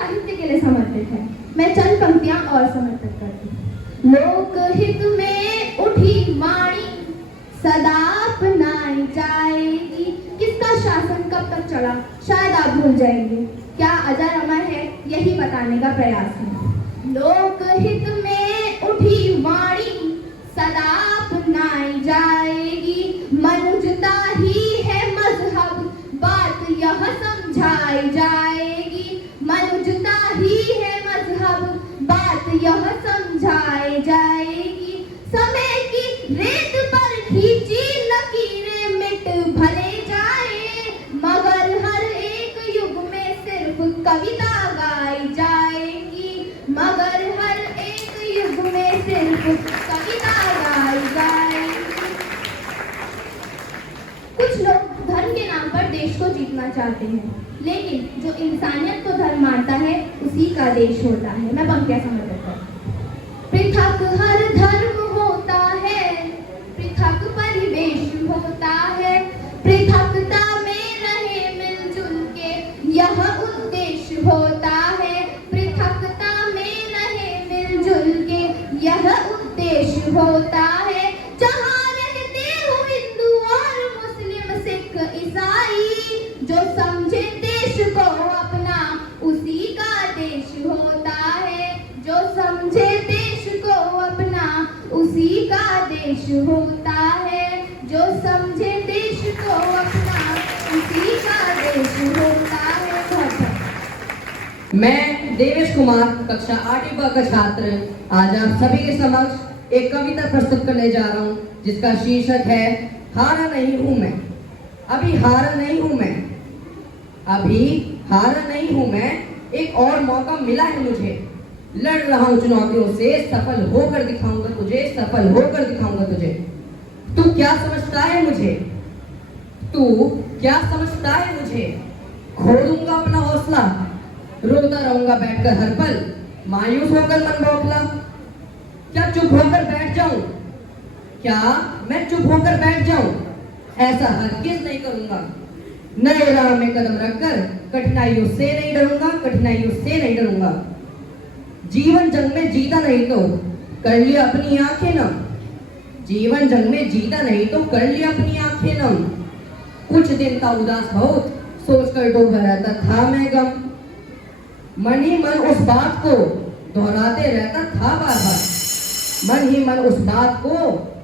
साहित्य के लिए समर्पित है। मैं चंद पंक्तियां और समर्पित करती हूँ। लोकहित में उठी वाणी सदा अपनाई जाएगी। किसका शासन कब तक चला शायद आप भूल जाएंगे, क्या अजर अमर है यही बताने का प्रयास है। लोकहित में उठी वाणी सदा अपनाई जाएगी। मनुजता ही है मजहब बात यह समझाई जाएगी। मनुजता ही है मजहब बात यह समझाई जाएगी। समय की रेत पर खींची लकीरें मिट भले जाए, मगर हर एक युग में सिर्फ कविता गाई जाएगी। मगर हर एक युग में सिर्फ कविता गाई जाएगी। कुछ लोग धर्म के नाम पर देश को जीतना चाहते हैं, लेकिन जो इंसानियत को धर्म मानता है उसी का देश होता है। मैं पंक्तियां समर्पित करती हूं। पृथक हर धर्म होता है, पृथक परिवेश होता है। पृथकता में रहे मिलजुल के यह उद्देश्य होता है। पृथकता में रहे मिलजुल के यह उद्देश्य होता है। जहाँ रहते हो हिंदू और मुस्लिम सिख ईसाई, जो समझे देश को अपना उसी का देश होता है। जो समझे देश को अपना उसी का देश होता है। जो समझे देश को अपना उसी का देश होता है। मैं देवेश कुमार कक्षा 8वीं ब का छात्र आज आप सभी के समक्ष एक कविता प्रस्तुत करने जा रहा हूँ, जिसका शीर्षक है हारा नहीं हूँ मैं। अभी हारा नहीं हूँ मैं, अभी हारा नहीं हूँ मैं। एक और मौका मिला है मुझे, लड़ रहा हूँ चुनौतियों से। सफल होकर दिखाऊंगा तुझे, सफल होकर दिखाऊंगा तुझे। तू क्या समझता है मुझे, तू क्या समझता है मुझे। खो दूंगा अपना हौसला, रोता रहूंगा बैठकर हर पल। मायूस होकर मन बौखला, क्या चुप होकर बैठ जाऊं, क्या मैं चुप होकर बैठ जाऊं। ऐसा हरगिज नहीं करूंगा। नए राह में कदम रखकर कठिनाइयों से नहीं डरूंगा, कठिनाइयों से नहीं डरूंगा। जीवन जंग में जीता नहीं तो कर लिया अपनी आंखें नम। जीवन जंग में जीता नहीं तो कर लिया अपनी आंखें नम। कुछ दिन था उदास बहुत, सोचकर डूबा रहता था मैं गम। मन ही मन उस बात को दोहराते रहता था बार बार। मन ही मन उस बात को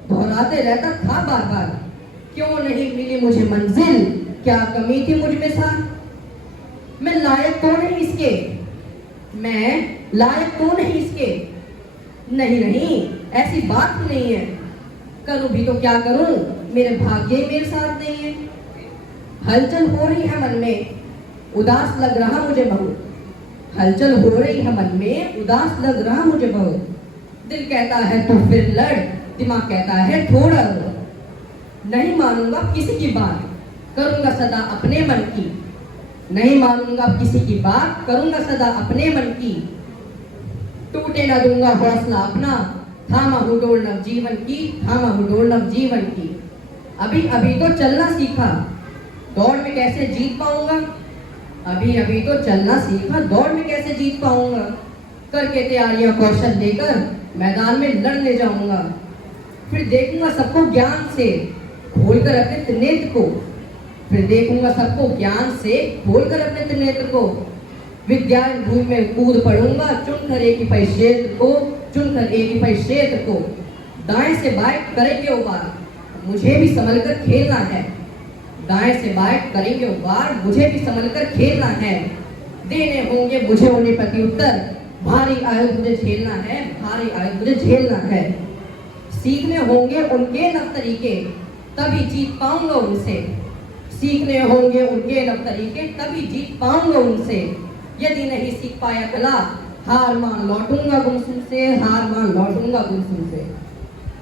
दोहराते रहता था बार बार। क्यों नहीं मिली मुझे मंजिल, क्या कमी थी मुझ में सा। मैं लायक तो नहीं इसके, मैं लायक तो नहीं इसके। नहीं नहीं ऐसी बात ही नहीं है। करूं भी तो क्या करूं, मेरे भाग्य मेरे साथ नहीं है। हलचल हो रही है मन में, उदास लग रहा मुझे बहुत। हलचल हो रही है मन में, उदास लग रहा मुझे बहुत। दिल कहता है तू फिर लड़, दिमाग कहता है थोड़ा रो। नहीं मानूंगा किसी की बात, करूंगा सदा अपने मन की। नहीं मानूंगा किसी की बात, करूंगा सदा अपने मन की। टूटे न दूंगा हौसला अपना, थामा हूँ डोर नव जीवन की, थामा हूँ डोर नव जीवन की। अभी अभी तो चलना सीखा, दौड़ में कैसे जीत पाऊंगा। अभी अभी तो चलना सीखा, दौड़ में कैसे जीत पाऊंगा। करके तैयारियां कौशल लेकर मैदान में लड़ने जाऊंगा। फिर देखूंगा सबको ज्ञान से खोलकर अपने त्रिनेत्र को। फिर देखूंगा सबको ज्ञान से खोलकर अपने त्रिनेत्र को। विज्ञान भूमि में कूद पड़ूंगा, चुनकर एक ही पै क्षेत्र को, चुनकर एक ही पै क्षेत्र को। दाएं से बाएं करेंगे उबार, मुझे भी संभल कर खेलना है। दाएं से बाएं करेंगे उबार, मुझे भी संभल कर खेलना है। देने होंगे मुझे उन्हें प्रत्युत्तर, भारी आयुध मुझे झेलना है, भारी आयुध मुझे झेलना है। सीखने होंगे उनके नव तरीके, तभी जीत पाऊंगा उनसे। सीखने होंगे उनके नव तरीके, तभी जीत पाऊंगा उनसे। यदि नहीं सीख पाया कला, हार मान लौटूंगा गुमसुम से, हार मान लौटूंगा गुमसुम से।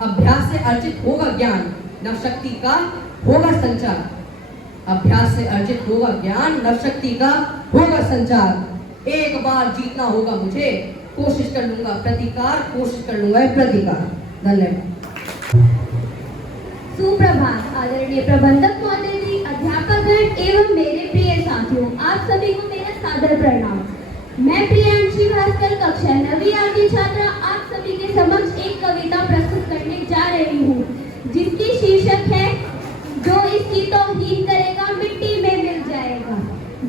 अभ्यास से अर्जित होगा ज्ञान, नव शक्ति का होगा संचार। अभ्यास से अर्जित होगा ज्ञान, नव शक्ति का होगा संचार। एक बार जीतना होगा मुझे, कोशिश कर लूंगा प्रतिकार, कोशिश कर लूंगा प्रतिकार। धन्यवाद। सुप्रभात आदरणीय प्रबंधक महोदय जी, अध्यापकगण एवं मेरे प्रिय साथियों, आप सभी को मेरा सादर प्रणाम। मैं प्रियांशी भास्कर कक्षा 9वीं आर की छात्रा आप सभी के समक्ष एक कविता प्रस्तुत करने जा रही हूँ, जिसकी शीर्षक है जो इसकी तौहीन करेगा मिट्टी में मिल जाएगा।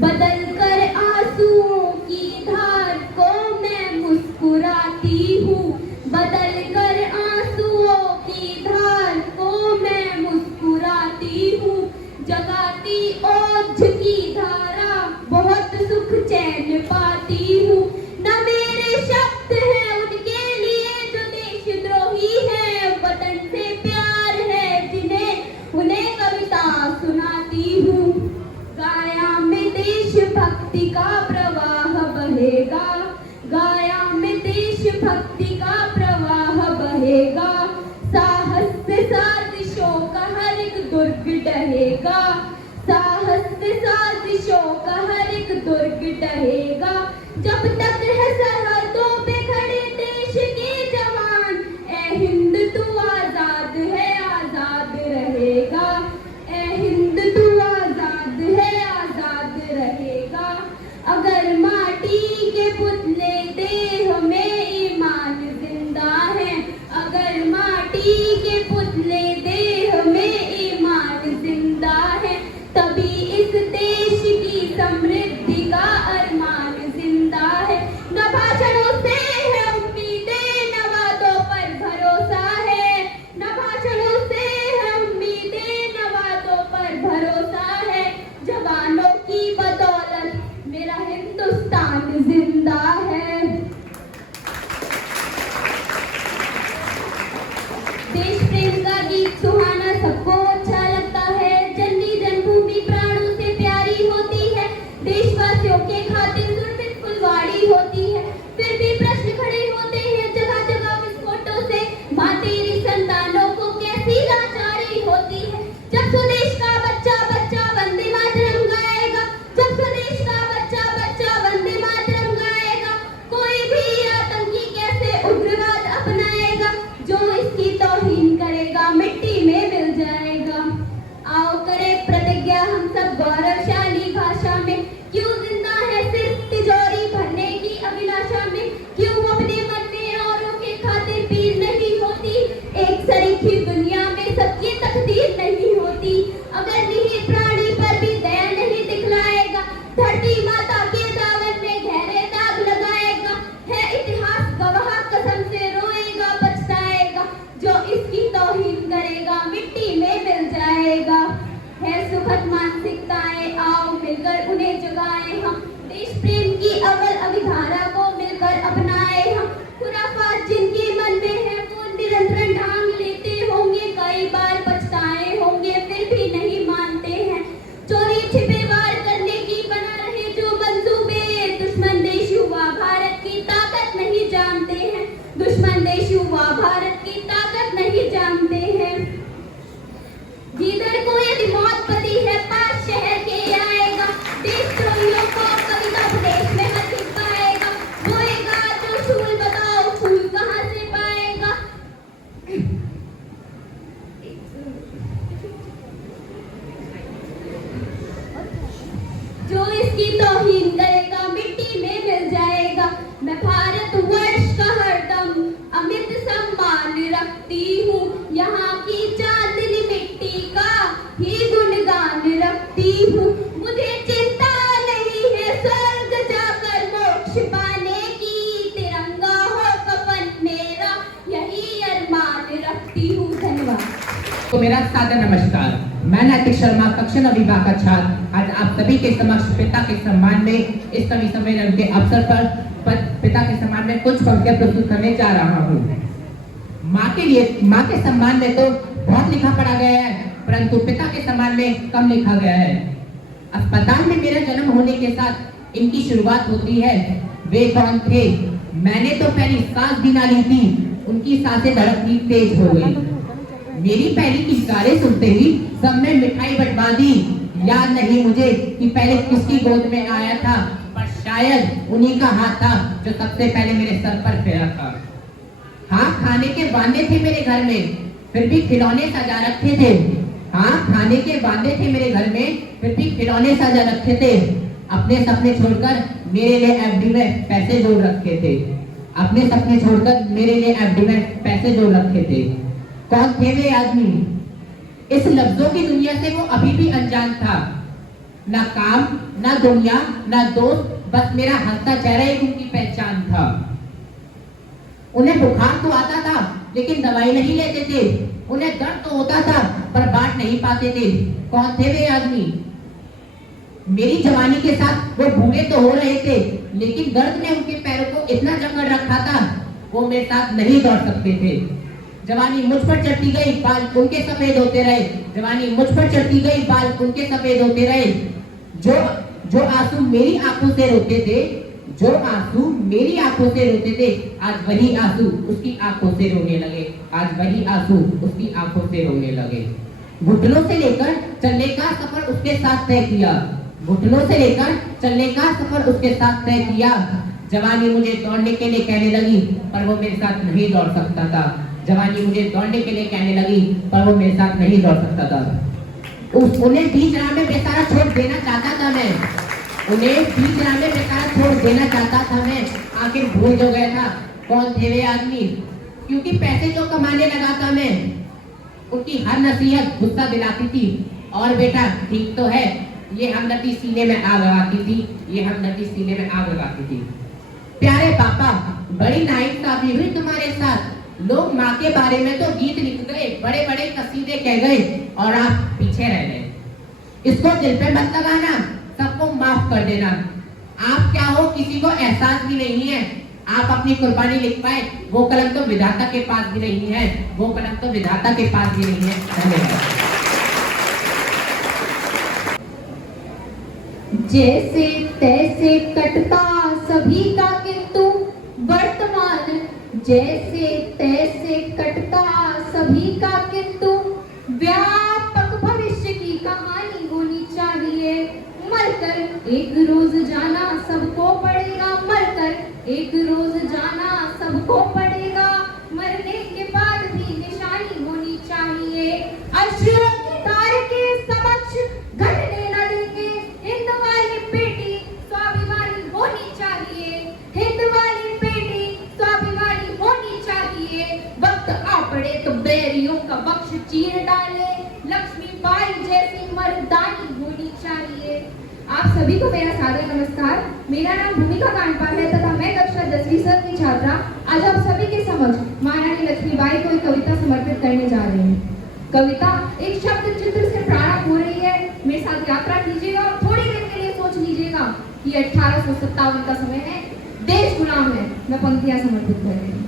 बदल कर आंसुओं की धार को मैं मुस्कुराती हूँ, बदल कर आंसुओं की धार को मैं मुस्कुराती हूँ। जगाती ओझ की धारा बहुत सुख चैन पाती हूँ। न मेरे शब्द हैं उनके लिए जो देशद्रोही है, वतन से प्यार है जिन्हें उन्हें कविता सुनाती हूँ। गाया में देशभक्ति का प्रवाह बहेगा, गाया में देशभक्ति का प्रवाह बहेगा। साहस से साजिशों का हर एक दुर्ग डहेगा, साहस से साजिशों का हर एक दुर्ग डहेगा। जब तक है सरहदों पे खड़े देश के जवान, ए हिंद तू आजाद है आजाद रहेगा, ए हिंद तू आजाद है आजाद रहेगा। अगर माटी के पुतले देह में ईमान जिंदा है, अगर माटी के पुतले देह में ईमान जिंदा है, तभी इस देश की समृद्धि का अरमान जिंदा है। न भाषणों से है उम्मीदें, न वादों पर भरोसा है, न भाषणों से है उम्मीदें, न वादों पर भरोसा है। जवानों की बदौलत मेरा हिंदुस्तान जिंदा है। देश प्रेम का गीत सुहाना सबको अच्छा लगता है। जननी जन्मभूमि प्राणों से प्यारी होती है, देशवासियों के खातिर सुरक्षित फुलवाड़ी होती है। फिर भी प्रश्न खड़े होते हैं जगह जगह विस्फोटों से, माँ तेरी संतानों को कैसी लाचारी होती है। जब स्वदेश का बच्चा बच्चा वंदे मातरम गाएगा, जब स्वदेश का बच्चा बच्चा वंदे मातरम गाएगा, कोई भी आतंकी कैसे उग्रवाद अपनाएगा। जो इसकी तौहीन करेगा मिट्टी में मिल जाएगा। आओ करें प्रतिज्ञा हम सब गौरवशाली भाषा में, क्यों जिंदा है सिर्फ तिजोरी भरने की अभिलाषा में। क्यों अपने मन में औरों के खातिर पीर नहीं होती, एक सरीखी दुनिया में सबकी तकदीर नहीं होती। अगर निहित प्राणी पर भी दया नहीं दिखलाएगा, धरती माता के दामन में गहरे दाग लगाएगा। है इतिहास गवाह कसम से रोएगा पछताएगा, जो इसकी तौहीन करेगा मिट्टी में मिल जाएगा। है सुखद मानसिकताएं, आओ मिलकर उन्हें जगाएं हम। देश प्रेम की अव्वल अभिधारा को मिलकर अपनाएं हम। खुराफात जिनके मन में है वो निरंतर ढांग लेते होंगे, कई बार पछताए होंगे फिर भी नहीं मानते हैं। चोरी छिपे वार करने की बना रहे जो मंसूबे, दुश्मन देश युवा भारत की ताकत नहीं जानते हैं, दुश्मन देश युवा भारत की ताकत नहीं जानते हैं। गीदड़ को यदि मौत पती है पास शहर के आएगा, देशद्रोहियों को कविता प्रदेश में हर हित पाएगा। बोएगा जो फूल बताओ फूल कहाँ से पाएगा। जो इसकी तौहीन करेगा मिट्टी में मिल जाएगा। मैं भारतवर्ष का हरदम अमित सम्मान रखती हूँ, यहाँ की चांदनी मिट्टी का ही गुणगान रखती हूँ। मुझे चिंता नहीं है स्वर्ग जाकर मोक्ष पाने की, तिरंगा हो कफन मेरा यही अरमान रखती हूँ। धन्यवाद। तो मेरा सादर नमस्कार। मैं नैतिक शर्मा कक्षा 9वीं का छात्र आज आप सभी के समक्ष पिता के सम्मान में इस कवि सम्मेलन के अवसर पर पिता के सम्मान में कुछ पंक्तियां प्रस्तुत करने जा रहा हूँ। माँ के सम्मान में तो बहुत लिखा पढ़ा गया है, परंतु पिता के सम्मान में कम लिखा गया है। अस्पताल में मेरा जन्म होने के साथ इनकी शुरुआत होती है। वे कौन थे? मैंने तो पहली सांस भी ना ली थी, उनकी सांसें धड़कनी तेज हो गई। मेरी पहली किलकारें सुनते ही सब में मिठाई बंटवा दी। याद नहीं मुझे कि पहले किसकी गोद में आया था, पर शायद उन्हीं का हाथ था जो सबसे पहले मेरे सर पर फेरा था। हाँ, खाने के वादे थे मेरे घर में, फिर भी खिलौने सजा रखे थे। हाँ, खाने के वादे थे मेरे घर में, फिर भी खिलौने सजा रखे थे। अपने सपने छोड़कर मेरे लिए एफडी में पैसे जोड़ रखे थे। अपने सपने छोड़कर मेरे लिए एफडी में पैसे जोड़ रखे थे। कौन थे वे आदमी? इस लफ्जों की दुनिया से वो अभी भी अनजान था। ना काम, ना दुनिया, ना दोस्त, बस मेरा हंसता चेहरा ही उनकी पहचान था। उन्हें बुखार तो आता था लेकिन दवाई नहीं लेते थे। उन्हें दर्द तो होता था पर बांट नहीं पाते थे। कौन थे वे आदमी? मेरी जवानी के साथ वो बूढ़े तो हो रहे थे लेकिन दर्द ने उनके पैरों को इतना जकड़ रखा था वो मेरे साथ नहीं दौड़ सकते थे। जवानी मुझ पर चढ़ती गई, बाल उनके सफेद होते रहे। जवानी मुझ पर चढ़ती गई, बाल उनके सफेद होते रहे। जो आंसू मेरी आंखों से रोते थे, जो आंसू मेरी आंखों से रोते थे, आज वही आंसू उसकी आंखों से रोने लगे। आज वही आंसू उसकी आंखों से रोने लगे। घुटनों से लेकर चलने का सफर उसके साथ तय किया। घुटनों से लेकर चलने का सफर उसके साथ तय किया। जवानी मुझे दौड़ने के लिए कहने लगी पर वो मेरे साथ नहीं दौड़ सकता था। जवानी मुझे दौड़ने के लिए कहने लगी पर वो मेरे साथ नहीं दौड़ सकता था। उन्हें बीच राह में बेचारा छोड़ देना चाहता था मैं। उन्हें बीच राह में बेचारा छोड़ देना चाहता था मैं। आखिर भूल जो गया था कौन थे वे आदमी, क्योंकि पैसे जो कमाने लगा था मैं। उनकी हर नसीहत गुस्सा दिलाती थी। और बेटा ठीक तो है, ये हमदर्दी सीने में आग लगाती थी। ये हमदर्दी सीने में आग लगाती थी। प्यारे पापा, बड़ी नाइंसाफी हुई तुम्हारे साथ। लोग माँ के बारे में तो गीत लिख गए, बड़े बड़े कसीदे कह गए और आप पीछे रह गए। इसको दिल पे मत लगाना, सबको माफ कर देना। आप क्या हो किसी को एहसास भी नहीं है। आप अपनी कुर्बानी लिख पाए वो कलम तो विधाता के पास भी नहीं है। वो कलम तो विधाता के पास भी नहीं है। धन्यवाद। जैसे तैसे कटता सभी का किंतु वर्तमान, जैसे तैसे कटता सभी का किंतु व्यापक भविष्य की कहानी होनी चाहिए। मरकर एक रोज जाना सबको पड़ेगा, मरकर एक रोज जाना सबको पड़ेगा। मरने के बाद भी निशानी होनी चाहिए। अश्रुओं की धार के समक्ष घटने न देंगे। हिंद वाली बेटी स्वाभिमानी होनी चाहिए। हिंद वाली बेटी स्वाभिमानी होनी चाहिए। वक्त आ पड़े तो बैरियों का वक्ष चीर डाले। लक्ष्मीबाई जैसी मर्दानी होनी चाहिए। आप सभी को मेरा सादर नमस्कार। मेरा नाम भूमिका कांडपाल है तथा मैं कक्षा 10वीं की छात्रा आज आप सभी के समक्ष महारानी लक्ष्मीबाई को एक कविता समर्पित करने जा रही हूँ। कविता एक शब्द चित्र से प्रारंभ हो रही है। मेरे साथ यात्रा कीजिएगा और थोड़ी देर के लिए सोच लीजिएगा कि 1857 का समय है, देश गुलाम है। मैं पंक्तियां समर्पित कर रही हूँ।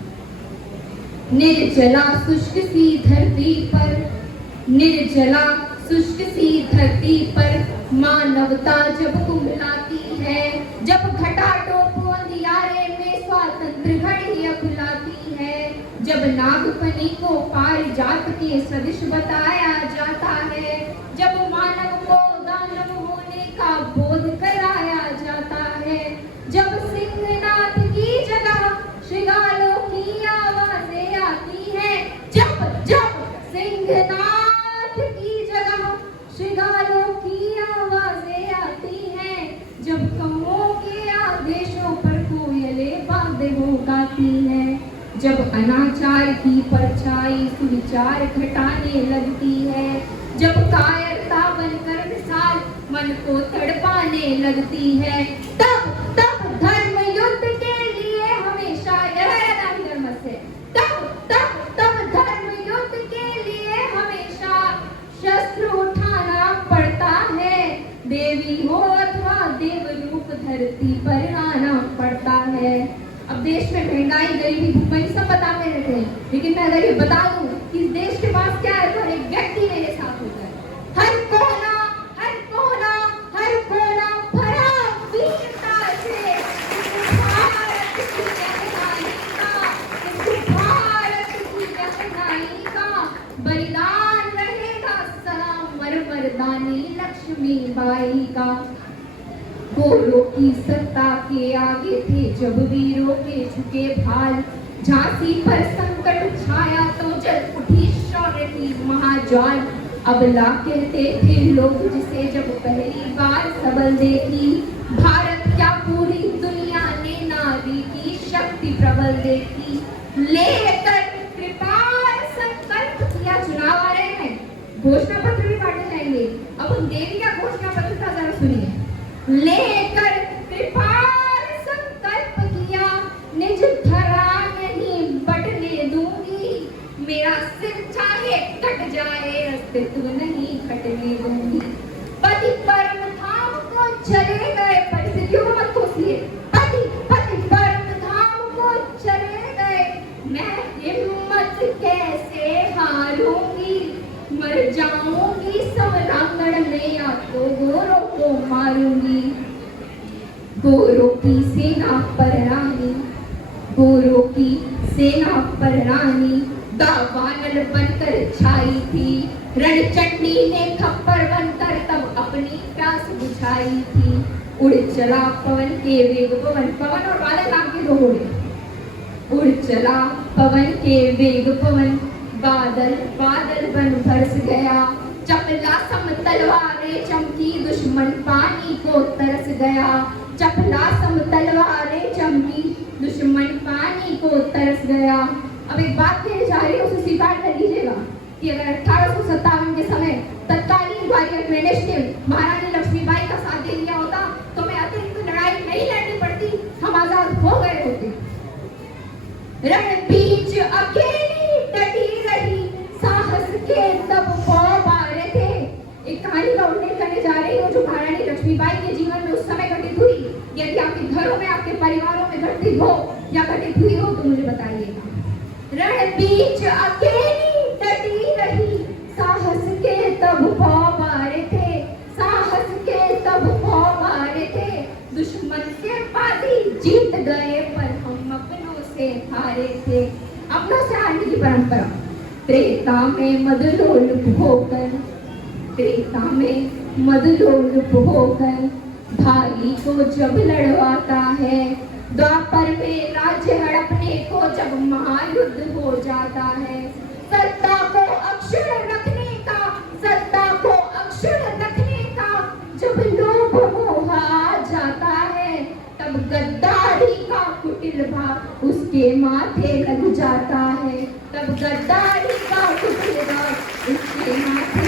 निर्जला शुष्क सी धरती पर, निर्जला शुष्क सी धरती पर मानवता जब कुंभलाती है। जब घटा टोप अंधियारे में स्वातंत्र घड़ी खुलाती है। जब नागफनी को पारिजात के सदृश बताया जाता है। जब मानव को दानव होने का बोध कराया जाता है। जब सिंहनाथ की जगह श्रृगालों की आवाजें आती है। जब जब सिंहनाथ की जगह श्रृगालों की आवाजें आती हैं। जब कौओं के आदेशों पर कोयलें बांधे हो गाती हैं। जब अनाचार की परछाई सुविचार घटाने लगती है। जब कायरता बनकर मिसाल मन को तड़पाने लगती है। तब तब धर्म युद्ध के लिए हमेशा धर्म से तब तब तब धर्म युद्ध के लिए हमेशा शस्त्र उठाना पड़ता है। देवी हो अथवा देव रूप धरती पर आना पड़ता है। अब देश में महंगाई, गरीबी, भूखमरी सब बताते रहते हैं, लेकिन मैं अगर ये बता दूं कि इस देश के पास क्या है तो एक व्यक्ति मेरे साथ होता है। हर कोना हर कोना हर कोना भरा वीरता से भारत की गहराई का, भारत की गहराई का बलिदान रहेगा सलाम मरमरदानी लक्ष्मीबाई का। गोरों की सत्ता के आगे थे जब वीरों के झुके भाल। झांसी पर संकट छाया तो जल उठी शौर्य की महाज्वाल। अबला कहते थे लोग जिसे जब पहली बार सबल देखी। भारत क्या पूरी दुनिया ने नारी की शक्ति प्रबल देखी। लेकर कृपाल संकल्प किया, चुनाव आ रहे हैं, घोषणा पत्र भी बांटे जाएंगे। अब उन देवी का घोषणा पत्र का जरा सुनिए। लेकर कृपाल संकल्प किया, निज धरा नहीं बटने दूंगी। मेरा सिर चाहे कट जाए, अस्तित्व नहीं कटने दूंगी। पति परम धाम को चले गए, परिस्थितियों को मत कोसिए। पति परम धाम को चले गए, मैं हिम्मत कैसे हारूंगी। मर जाऊंगी समरांगण में या तो गोरों को मारूंगी। गोरों की सेना पर रानी, गोरों की सेना पर रानी दावानल बनकर छाई थी। रणचंडी ने खप्पर बनकर तब अपनी प्यास बुझाई थी। उड़ चला पवन के वेग, पवन और बादल नाम के दो घोड़े। उड़ चला पवन के वेग पवन, बादल बन बरस गया। चपला सम तलवारें चमकी, दुश्मन पानी को तरस गया। चपला सम तलवारें चमकी, दुश्मन पानी को तरस गया। अब एक बात कहने जा रही हूँ, उसे स्वीकार कर लीजिएगा कि अगर 1857 के समय तत्कालीन ग्वालियर प्रेसिडेंट महारानी लक्ष्मीबाई का साथ दे दिया होता तो मैं अतिरिक्त लड़ाई नहीं लड़नी पड़ती, हम आजाद हो गए होते। रण बीच अकेली डटी रही, साहस के तब बारे थे। एक कहानी का उल्लेख करने जा रही हूँ जो महारानी लक्ष्मीबाई के जीवन में उस समय घटित हुई। यदि आपके घरों में, आपके परिवारों में घटित हो या घटित हुई हो तो मुझे बताइएगा। रण बीच अकेली डटी रही, साहस के तब बारे थे। साहस के तब बारे थे, दुश्मन से बाजी जीत गए पर हम अपनों से हारे थे। अपनों से हारने की परंपरा। त्रेता में मदलोलुप होकर, त्रेता में मदलोलुप होकर भाई को जब लड़वाता है। द्वापर में राज्य हड़पने को जब महायुद्ध हो जाता है। सत्ता को अक्षुण्ण रखने का, सत्ता को अक्षुण्ण रखने का जब लोभ मोह आ जाता है, तब गद्दारी का कुटिल भार उसके माथे लग जाता है। तब गद्दारी का कुटिल भार उसके माथे